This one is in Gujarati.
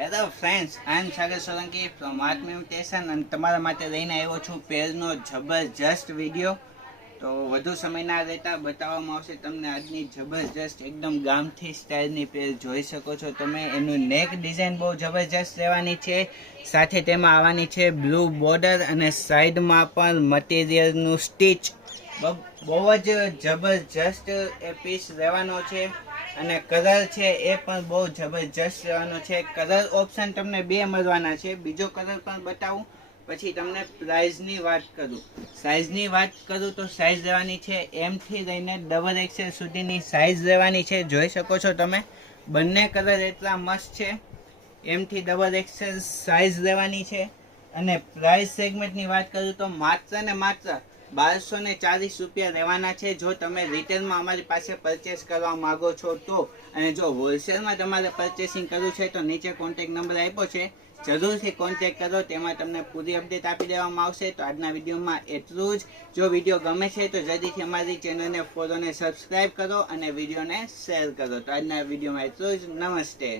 Hello friends, I am Sagar Solanki from Art Mutation અને તમારા માટે લઈને આવ્યો છું પેરનો જબરજસ્ત વિડીયો. તો વધુ સમય ના રહેતા બતાવવામાં આવશે તમને આજની જબરજસ્ત એકદમ ગામઠી સ્ટાઇલની પેર જોઈ શકો છો તમે. એનું નેક ડિઝાઇન બહુ જબરજસ્ત રહેવાની છે, સાથે તેમાં આવવાની છે બ્લુ બોર્ડર અને સાઈડમાં પણ મટીરિયલનું સ્ટીચ બહુ જ જબરજસ્ત એ પીસ રહેવાનો છે. અને કલર છે એ પણ બહુ જબરજસ્ત રહેવાનો છે. કલર ઓપ્શન તમને બે મળવાના છે. બીજો કલર પણ બતાવું પછી તમને પ્રાઇઝની વાત કરું. સાઇઝની વાત કરું તો સાઇઝ રહેવાની છે M થી લઈને XXL સુધીની સાઇઝ રહેવાની છે. જોઈ શકો છો તમે, બંને કલર એટલા મસ્ત છે. M થી XXL સાઇઝ રહેવાની છે. અને પ્રાઇસ સેગમેન્ટની વાત કરું તો માત્ર ને માત્ર 1240 રૂપિયા રહેવાના છે જો તમે રિટેલમાં અમારી પાસે પરચેસ કરવા માંગો છો તો. અને જો હોલસેલમાં તમારે પરચેસિંગ કરવું છે તો નીચે કોન્ટેક્ટ નંબર આપ્યો છે, જરૂરથી કોન્ટેક્ટ કરો. તેમાં તમને પૂરી અપડેટ આપી દેવામાં આવશે. તો આજના વિડીયોમાં એટલું જ. જો વિડીયો ગમે છે તો જલ્દીથી અમારી ચેનલને ફોલો અને સબસ્ક્રાઈબ કરો અને વિડીયોને શેર કરો. તો આજના વિડીયોમાં એટલું જ. નમસ્તે.